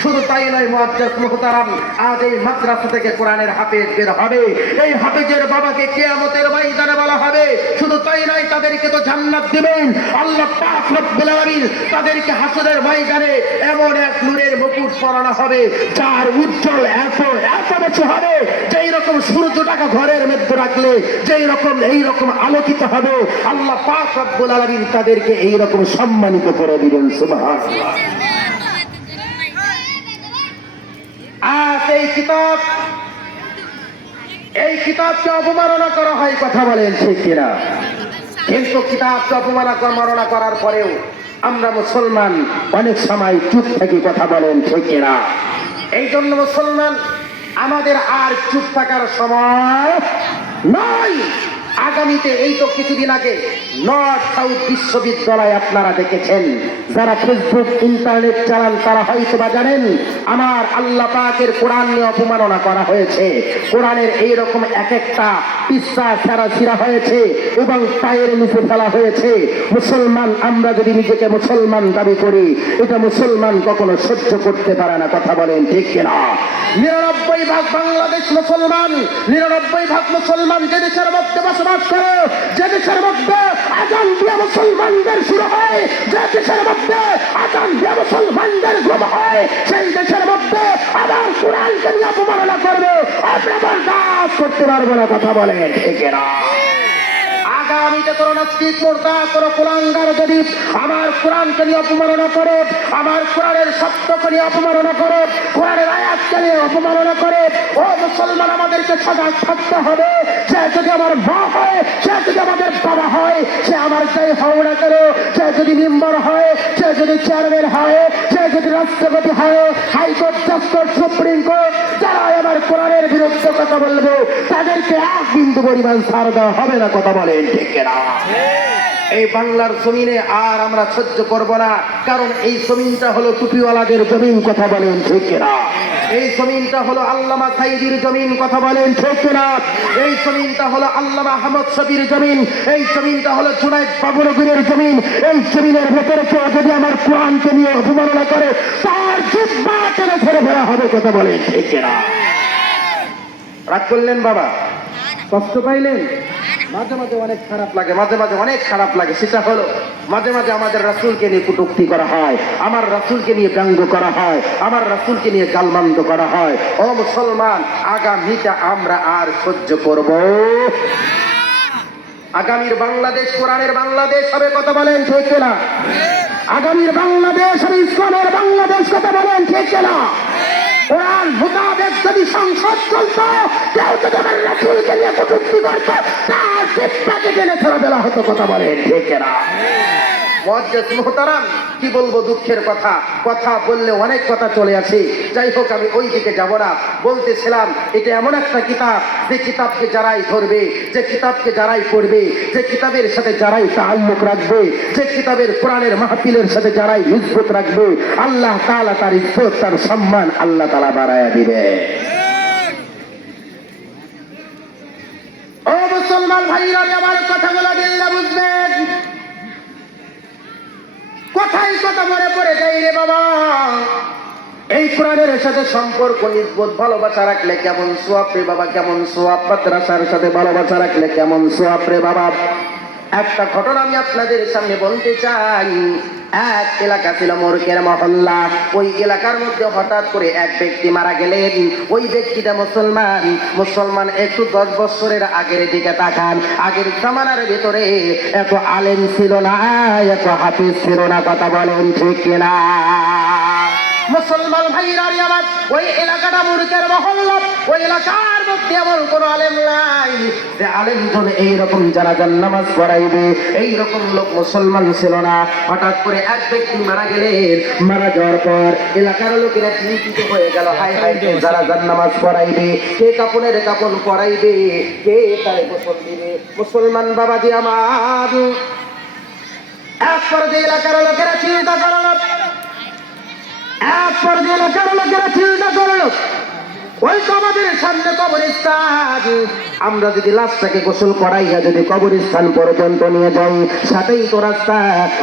শুধু তাই নয় মুআজ্জাজ মুহতারাম, আজ এই মাদ্রাসা থেকে কোরআনের হাফেজ বের হবে, এই হাফেজের বাবাকে কিয়ামতের ময়দানে বলা হবে। শুধু তাই নয়, তাদেরকে তো জান্নাত দিবেন আল্লাহ পাক রব্বুল আলামিন, তাদেরকে হাসরের ময়দানে এমন এক নূরের মুকুট পরানো হবে যার উজ্জ্বল এত বেশি হবে, যেই রকম সূর্যটাকে ঘরের মধ্যে রাখলে যেই রকম এইরকম আলোকিত হবে, আল্লাহ পাক রব্বুল আলামিন তাদেরকে এইরকম সম্মানিত করে দিবেন সুবহানাল্লাহ। আজ এই কিতাবকে অপমাননা করা হয় কথা বলেন ঠিক কিনা? কিন্তু কিতাবকে অপমাননা করার পরেও আমরা মুসলমান অনেক সময় চুপ থাকি কথা বলেন ঠিক কিনা? এই জন্য মুসলমান আমাদের আর চুপ থাকার সময় নয়। আগামীতে এই তো কিছুদিন আগে নর্থ সাউথ বিশ্ববিদ্যালয় আপনারা দেখেছেন, যারা ফেসবুক ইন্টারনেট চালান তারা হয়তো বা জানেন আমার আল্লাহ পাকের কোরআন নিয়ে অপমাননা করা হয়েছে। কোরআনের এইরকম এক একটা পিচ্ছা ছেঁড়া হয়েছে এবং পায়ের নিচে ফেলা হয়েছে। মুসলমান আমরা যদি নিজেকে মুসলমান দাবি করি, এটা মুসলমান কখনো সহ্য করতে পারে না কথা বলেন ঠিক কিনা? 99% বাংলাদেশ মুসলমান, 99% মুসলমান যে দেশের মধ্যে বসবাস করে, যে দেশের মধ্যে আজান দিয়ে মুসলমানদের শুরু হয়, যে দেশের মধ্যে আজান দিয়ে মুসলমানদের ঘুম হয়, সেই দেশের মধ্যে আবার কোরআনকে নিয়ে অপমাননা করবে, আমরা বরদাস্ত করতে পারবো না কথা বলেন ঠিক না? আগামীতে কোনো নাস্তিক মোর্চা কোনো কুলাঙ্গার যদি আমার কোরআনকে নিয়ে অপমাননা করে, আমার কোরআনের সত্যকে নিয়ে অপমাননা করে, কোরআনের আয়াতকে নিয়ে অপমাননা করে, ও মুসলমান আমাদেরকে সজাগ থাকতে হবে। সে যদি আমার মা হয়, সে যদি আমাদের বাবা হয়, সে আমার যাই হও না কেন, সে যদি মেম্বার হয়, সে যদি চেয়ারম্যান হয়, সে যদি রাষ্ট্রপতি হয়, হাইকোর্ট জাজকোর্ট সুপ্রিম কোর্ট, যারা আমার কোরআনের বিরুদ্ধে কথা বলবে তাদেরকে এক বিন্দু পরিমাণ ছাড় দেওয়া হবে না কথা বলেন ঠিক না? এই বাংলার জমিনে আর আমরা সহ্য করব না, কারণ এই জমিনটা হলো টুপিওয়ালাদের জমিন কথা বলেন ঠিক না? এই জমিনটা হলো আল্লামা সাইদির জমিন কথা বলেন ঠিক না? এই জমিনটা হলো আল্লামা আহমদ শফির জমিন, এই জমিনটা হলো জুনায়েদ বাবুনগরের জমিন। এই জমিনের ভেতরে কেউ যদি আমার কোরআনকে নিয়ে অপমাননা করে তার জিহ্বা টেনে ছেড়ে ফেলা হবে কথা বলেন ঠিক না? রাগ করলেন বাবা? কষ্ট পাইলেন? মাঝে মাঝে অনেক খারাপ লাগে, মাঝে মাঝে অনেক খারাপ লাগে। সেটা হলো মাঝে মাঝে আমাদের রাসূলকে নিয়ে কটূক্তি করা হয়, আমার রাসূলকে নিয়ে ব্যঙ্গ করা হয়, আমার রাসূলকে নিয়ে গালমন্দ করা হয়। ও মুসলমান, আগামীটা আমরা আর সহ্য করব? আগামীর বাংলাদেশ কোরআনের বাংলাদেশ হবে কথা বলেন ঠিক না? আগামীর বাংলাদেশ হবে ইসলামের বাংলাদেশ কথা বলেন ঠিক না? কোরআন মোতাবেক যদি সংসদ চলতো, কেউ যদি আমার রাসূলকে নিয়ে কটূক্তি করতো তার জিহ্বাকে টেনে ছেড়ে দেওয়া হতো কথা বলেন ঠিক না? মুআজ্জাজ মুহতারাম, কি বলবো দুঃখের কথা, কথা বললে অনেক কথা চলে আসে। যাই হোক, আমি ওই দিকে যাব না। বলতেছিলাম এটা এমন একটা কিতাব, যে কিতাবকে যারাই ধরবে, যে কিতাবকে যারাই পড়বে, যে কিতাবের সাথে যারাই তাআল্লুক রাখবে, যে কিতাবের কোরআনের মাহফিলের সাথে যারাই নিসবত রাখবে, আল্লাহ তাআলা তার ইজ্জত, তার সম্মান আল্লাহ তাআলা বাড়ায়া দিবে। ও মুসলমান ভাইরা, আমার কথাগুলো দিল্লা বুঝবেন। কোথায় কথা মনে পড়ে যাই রে বাবা, এই কোরআনের সাথে সম্পর্ক নিসবত ভালোবাসা রাখলে কেমন সওয়াব রে বাবা, কেমন সওয়াব। মাদ্রাসার সাথে ভালোবাসা রাখলে কেমন সওয়াব রে বাবা। একটা ঘটনা আমি আপনাদের সামনে বলতে চাই। এক এলাকা ছিল মোরকের মহল্লা। ওই এলাকার মধ্যে হঠাৎ করে এক ব্যক্তি মারা গেলেন। ওই ব্যক্তিটা মুসলমান। মুসলমান একটু 10 বছরের আগের দিকে তাকান। আগের জামানার ভিতরে এত আলেম ছিল না, এত হাফিজ ছিল না, কথা বলেন ঠিক কিনা? মুসলমান ভাইরা আমার, ওই এলাকাটা মুরকের মহল্লা। ওই এলাকার মধ্যে এমন কোন আলেম নাই যে আলেম জন এইরকম জানাজার নামাজ পড়াইবে, এইরকম লোক মুসলমান ছিল না। হঠাৎ করে এক ব্যক্তি মারা গেলেন। মারা যাওয়ার পর এলাকার লোকেরা চিন্তিত হয়ে গেল, হাই হাই, কে জানাজার নামাজ পড়াইবে, কে কাপড়ের কাপড় পরাইবে, কে তারে গোসল দিবে। মুসলমান বাবাজি আমার, এক পর্যায়ে এলাকার লোকেরা চিন্তা করলো, এক পর্যায়ে এলাকার লোকেরা চিন্তা করলো, ওই তো আমাদের সামনে কবরস্থান, আমরা যদি লাশটাকে গোসল করাইয়া যদি কবরস্থান পর্যন্ত নিয়ে যাই, সাথেই তো রাস্তা,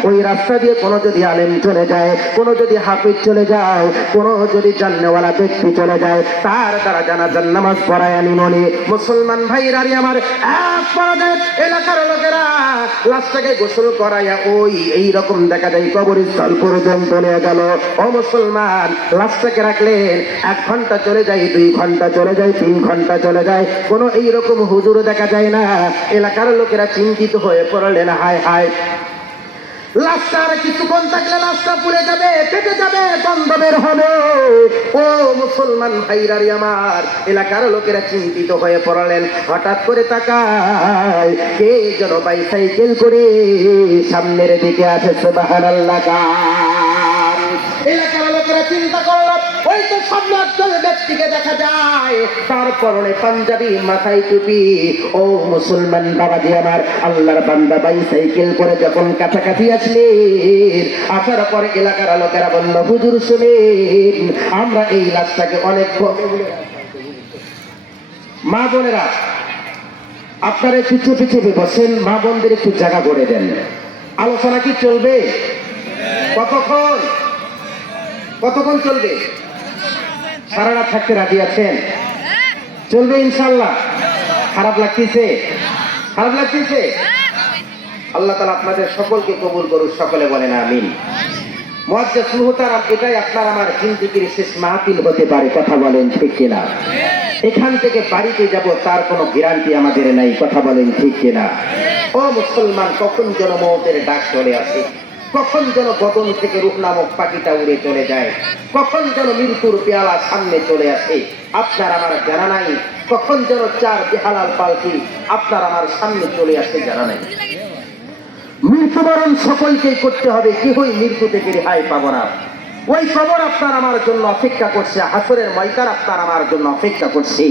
ওই রাস্তা দিয়ে কোনো যদি আলেম চলে যায়, কোনো যদি হাফিজ চলে যায়, কোনো যদি জান্নেওয়ালা ব্যক্তি চলে যায়, তার দ্বারা জানাজার নামাজ পড়ায় নিমনি। মুসলমান ভাইরা আমার, এক পর্যায়ে এলাকার লোকেরা লাশটাকে গোসল করাইয়া ওই এইরকম দেখা যায় কবরস্থান পর্যন্ত নিয়ে গেল। ও মুসলমান, লাশটাকে রাখলেন, 1 ঘন্টা চলে যায়, 2 ঘন্টা চলে যায়, 3 ঘন্টা চলে যায়, কোনো এইরকম হুজুর দেখা যায় না। এলাকার লোকেরা চিন্তিত হয়ে পড়লেন, হায় হায়, লাশটা আর কিছুক্ষণ থাকলে লাশটা পুড়ে যাবে, কেটে যাবে, গন্ধ বের হবে। ও মুসলমান ভাইরা আমার, এলাকার লোকেরা চিন্তিত হয়ে পড়লেন। হঠাৎ করে তাকায়, কে যেন বাইসাইকেল করে সামনের দিকে আসে। সুবহানাল্লাহ। এলাকার লোকেরা চিন্তা করল, ওই তো সামনে একজন ব্যক্তিকে দেখা যায়, তার পরনে পাঞ্জাবি, মাথায় টুপি। ও মুসলমান বাবাজি আমার, আল্লাহর বান্দা বাইসাইকেল করে যখন কাছাকাছি আসলেন, আসার পরে এলাকার লোকেরা বলল, হুজুর শুনেন, আমরা এই লাশটাকে অনেক, মা বোনেরা আপনারা একটু চুপি চুপি বসেন, মা বোনদের একটু জায়গা করে দেন। আলোচনা কি চলবে? কতক্ষণ কতক্ষণ চলবে? সারা রাত থাকতে রাজি আছেন? চলবে ইনশাআল্লাহ। খারাপ লাগতেছে? খারাপ লাগতেছে? আল্লাহ তাআলা আপনাদের সকলকে কবুল করুন, সকলে বলেন আমিন। মুআজ্জাজ মুহতারাম, এটাই আপনার আমার জিন্দেগির শেষ মাহফিল হতে পারে, কথা বলেন ঠিক কিনা? এখান থেকে বাড়িতে যাব তার কোনো গ্যারান্টি আমাদের নাই, কথা বলেন ঠিক কিনা? ও মুসলমান, কখন যেন মওতের ডাক চলে আসে, কখন যেন বদন থেকে রূহ নামক পাখিটা উড়ে চলে যায়, কখন যেন মৃত্যুর পেয়ালা সামনে চলে আসে, আপনার আমার জানা নাই। কখন যেন 4 বেহালাল পালকি আপনার আমার সামনে চলে আসে, জানা নাই। মৃত্যুবরণ সকলকেই করতে হবে, কেহই মৃত্যু থেকে রেহাই পাবো না। ওই কবর আপনার আমার জন্য অপেক্ষা করছে, হাসরের ময়দান আপনার আমার জন্য অপেক্ষা করছে।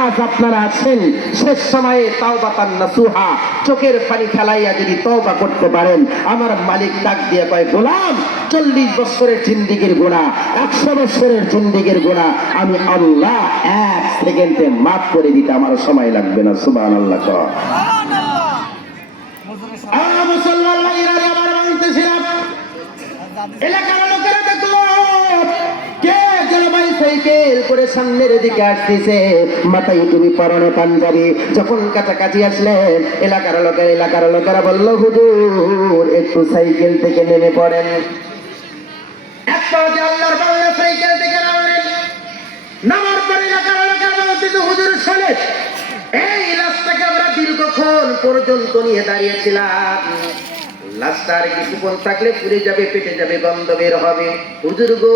আজ আপনারা আছেন শেষ সময়ে তাওবাতান নাসুহা, চোখের পানি ফেলাইয়া যদি তওবা করতে পারেন, আমার মালিক ডাক দিয়ে কয়, গোলাম, 40 বছরের জিন্দেগির গুনাহ, 100 বছরের জিন্দেগির গুনাহ আমি আল্লাহ 1 সেকেন্ডে মাফ করে দিতে আমার সময় লাগবে না। সুবহানাল্লাহ। মুসলমান ভাইরা আমার, বলতেছিলাম, এলাকার লোকেরা দেখলো কে যেন বাইসাইকেল করে সামনের দিকে আসতেছে, মাথায় টুপি, পরনে পাঞ্জাবি। যখন কাছাকাছি আসলেন, এলাকার লোকেরা বলল, হুজুর একটু সাইকেল থেকে নেমে পড়েন। একটা যে আল্লাহর বান্দা সাইকেল থেকে নামলেন, নামার পরে এলাকার লোকেরা বলতেছে, হুজুর শোনেন, এই রাস্তাকে আমরা দীর্ঘক্ষণ পর্যন্ত নিয়ে দাঁড়িয়েছিলাম, লাশটা আর কিছুক্ষণ থাকলে পুড়ে যাবে, পেটে যাবে, গন্ধ বের হবে। হুজুর গো,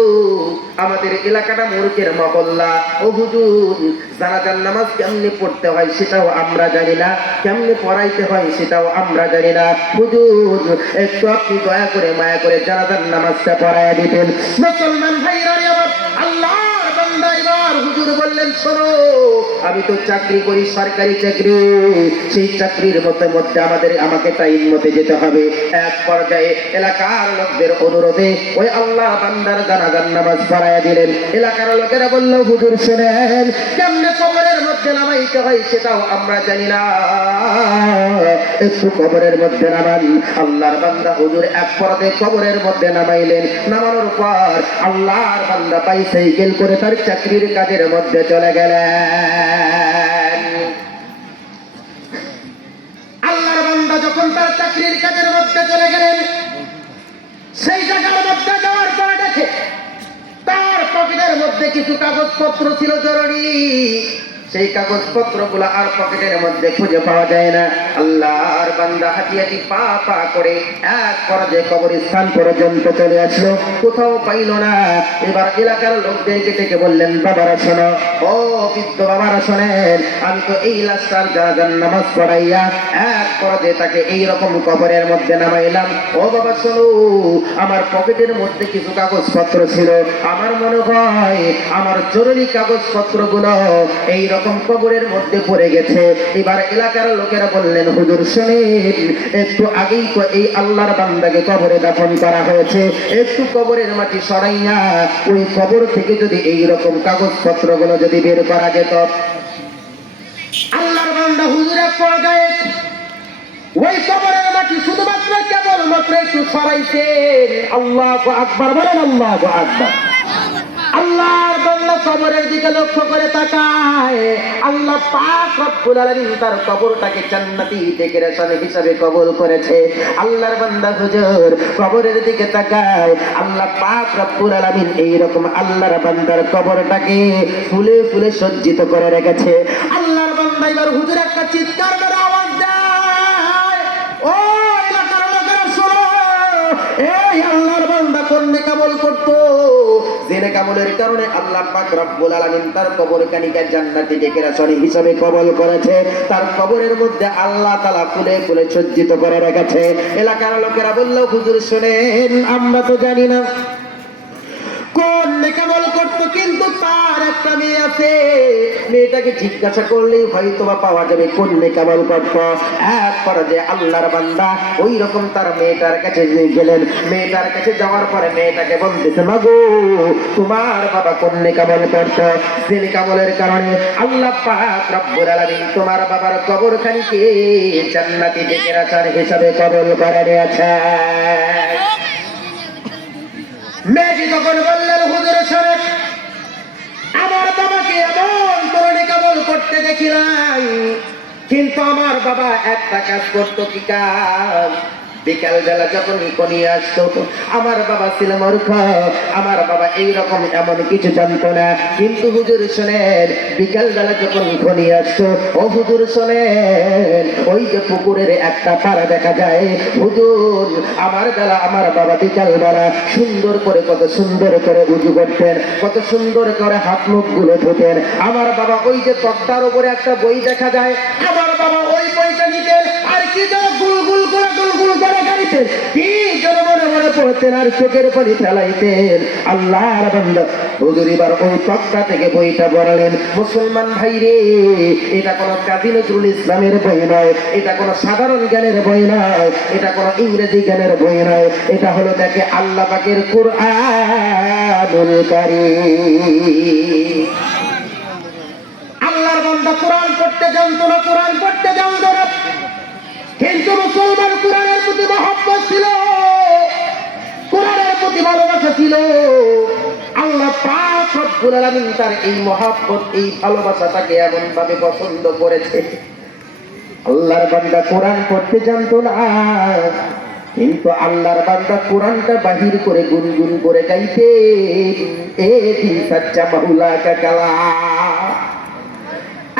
আমাদের এলাকাটা মূর্খের মহল্লা। ও হুজুর, জানাজার নামাজ কেমনে পড়তে হয় সেটাও আমরা জানি না, কেমনে পড়াইতে হয় সেটাও আমরা জানি না। হুজুর, একটু আপনি দয়া করে মায়া করে জানাজার নামাজটা পড়াইয়া দিতেন। মুসলমান ভাইরা আমার, আল্লাহর বান্দা এবার হুজুর বললেন, শোনো, আমি তো চাকরি করি, সরকারি চাকরি, সেই চাকরির মধ্যে আমাকে টাইম মতে যেতে হবে। এক পর্যায়ে এলাকার লোকদের অনুরোধে ওই আল্লাহ বান্দার জানাজার নামাজ পড়াইয়া দিলেন। এলাকার লোকেরা বলল, হুজুর শোনেন, কেমনে কবরের মধ্যে নামাইতে হয় সেটাও আমরা জানি না, একটু কবরের মধ্যে নামান। আল্লাহর বান্দা হুজুর এক পর্যায়ে কবরের মধ্যে নামাইলেন। নামানোর পর আল্লাহর বান্দা বাইসাইকেল করে তার চাকরির কাজের মধ্যে চলে গেলেন। আল্লাহর বান্দা যখন তার চাকরির কাজের মধ্যে চলে গেলেন, সেই জায়গার মধ্যে যাওয়ার পরে দেখে তার পকেটের মধ্যে কিছু কাগজপত্র ছিল জরুরি। সেই কাগজপত্রগুলো আর পকেটের মধ্যে খুঁজে পাওয়া যায় না। আল্লাহর বান্দা হাঁটি হাঁটি পা পা করে এক পর্যায়ে কবরস্থান পর্যন্ত চলে আসলো, কোথাও পাইল না। এবার এলাকার লোকদেরকে ডেকে বললেন, বাবারা শোনো, ও বৃদ্ধ বাবারা শোনেন, আমি তো এই লাশটার জানাজার নামাজ পড়াইয়া এক পর্যায়ে তাকে এইরকম কবরের মধ্যে নামাইলাম। ও বাবা শোনো, আমার পকেটের মধ্যে কিছু কাগজপত্র ছিল, আমার মনে হয় আমার জরুরি কাগজপত্রগুলো এইরকম কবরের মধ্যে পড়ে গেছে। এবার এলাকার লোকেরা বললেন, হুজুর শোনেন, একটু আগেই তো এই আল্লাহর বান্দাকে কবরে দাফন করা হয়েছে, একটু কবরের মাটি সরাইয়া ওই কবর থেকে যদি এইরকম কাগজপত্রগুলো যদি বের করা যেত। আল্লাহর বান্দা হুজুরের পর্যায়ে ওই কবরের মাটি শুধুমাত্র কেবলমাত্র একটু সরাইছেন। আল্লাহু আকবার বলেন, আল্লাহু আকবার। আল্লাহর বান্দা কবরের দিকে লক্ষ্য করে তাকায়। আল্লাহ পাক রব্বুল আলামিন তার কবরটাকে জান্নাতি ডেকোরেশন হিসেবে কবুল করেছে। আল্লাহর বান্দা হুজুর কবরের দিকে তাকায়, আল্লাহ পাক রব্বুল আলামিন এইরকম আল্লাহর বান্দার কবরটাকে ফুলে ফুলে সজ্জিত করে রেখেছে। আল্লাহর বান্দা এবার হুজুর একটা চিৎকার করে আওয়াজ দেয়, ও এলাকার লোকেরা শোনো, এই আল্লাহর বান্দা কোন নেকামল করতো, যে নেকামলের কারণে আল্লাহ পাক রব্বুল আলামিন তার কবর কানিকা জান্নাতি ডেকোরেশন হিসেবে কবুল করেছে। তার কবরের মধ্যে আল্লাহ তাআলা ফুলে ফুলে সজ্জিত করে রেখেছে। এলাকার লোকেরা বলল, হুজুর শুনেন, আমরা তো জানি না কোন নেকামল করতো, কিন্তু তার একটা মেয়ে আছে, মেয়েটাকে জিজ্ঞাসা করলেই হয়তো বা পাওয়া যাবে কোন নেকামল করতো। এক পর্যায়ে আল্লাহর বান্দা ওই রকম তার মেয়েটার কাছে গেলেন। মেয়েটার কাছে যাওয়ার পরে মেয়েটাকে বলতেছে, মাগো তোমার বাবা কোন নেকামল করতো, যে নেকামলের কারণে আল্লাহ পাক রব্বুল আলামিন তোমার বাবার কবরখানিকে জান্নাতি ডেকোরেশন হিসাবে কবুল করে নিয়েছে। মেয়েটি তখন বললেন, হুজুর শোনেন, আমার বাবাকে এমন করে নেকামল করতে দেখি নাই, কিন্তু আমার বাবা একটা কাজ করতো। কি কাজ? বিকাল বেলা যখন কনিয়ে আসতো, আমার বাবা ছিল মূর্খ, আমার বাবা এইরকম এমন কিছু জানতো না, কিন্তু হুজুর শোনেন, বিকাল বেলা যখন কনিয়ে আসতো, ও হুজুর শোনেন, ওই যে পুকুরের একটা পাড়া দেখা যায়, হুজুর আমার বাবা বিকাল বেলা সুন্দর করে, কত সুন্দর করে উজু করতেন, কত সুন্দর করে হাত মুখ গুলো ধুতেন। আমার বাবা ওই যে তক্তার উপরে একটা বই দেখা যায়, আমার বাবা ওই বইটা নিতেন আর কি যেন গুলগুল করে গাইতেন, কি যেন মনে মনে পড়তেন আর চোখের পানি ফেলাইতেন। আল্লাহর বান্দা হুজুর এবার ওই তক্তা থেকে বইটা পড়ালেন। মুসলমান ভাই রে, এটা কোনো কাজী নজরুল ইসলামের বই নয়, এটা কোনো সাধারণ জ্ঞানের বই নয়, এটা কোনো ইংরেজি জ্ঞানের বই নয়, এটা হলো দেখে আল্লাহ পাকের কুরআনুল কারীম। আল্লাহর বান্দা কোরআন পড়তে জানতো না, কোরআন পড়তে জানতো না, কিন্তু মুসলমান কোরআনের প্রতি মহব্বত ছিল, কোরআনের প্রতি ভালোবাসা ছিল। আল্লাহ পাক রব্বুল আলামিন তার এই মহব্বত, এই ভালোবাসাটাকে এমন ভাবে পছন্দ করেছে। আল্লাহর বান্দা কোরআন পড়তে জানতো না, কিন্তু আল্লাহর বান্দা কোরআনটা বাহির করে গুনগুন করে গাইতে, এ দিন সচ্চা মাওলা কা কালাম।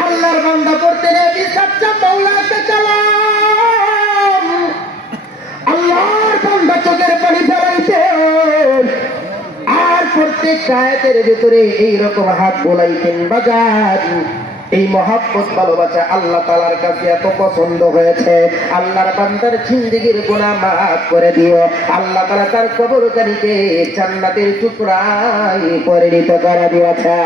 আল্লাহর বান্দা পড়তে রে দিন সচ্চা মাওলা কা কালাম। আল্লাহর বান্দা চোখের পানি ফেলাইতেন আর প্রত্যেক আয়াতের ভিতরে এইরকম হাত বোলাইতেন বাজার। এই মহাব্বত ভালোবাসা আল্লাহ তাআলার কাছে এত পছন্দ হয়েছে, আল্লাহর বান্দার জিন্দেগীর গুনাহ মাফ করে দিও। আল্লাহ তাআলা তার কবরখানিকে জান্নাতের টুকরায় পরিণত করে দিয়েছে।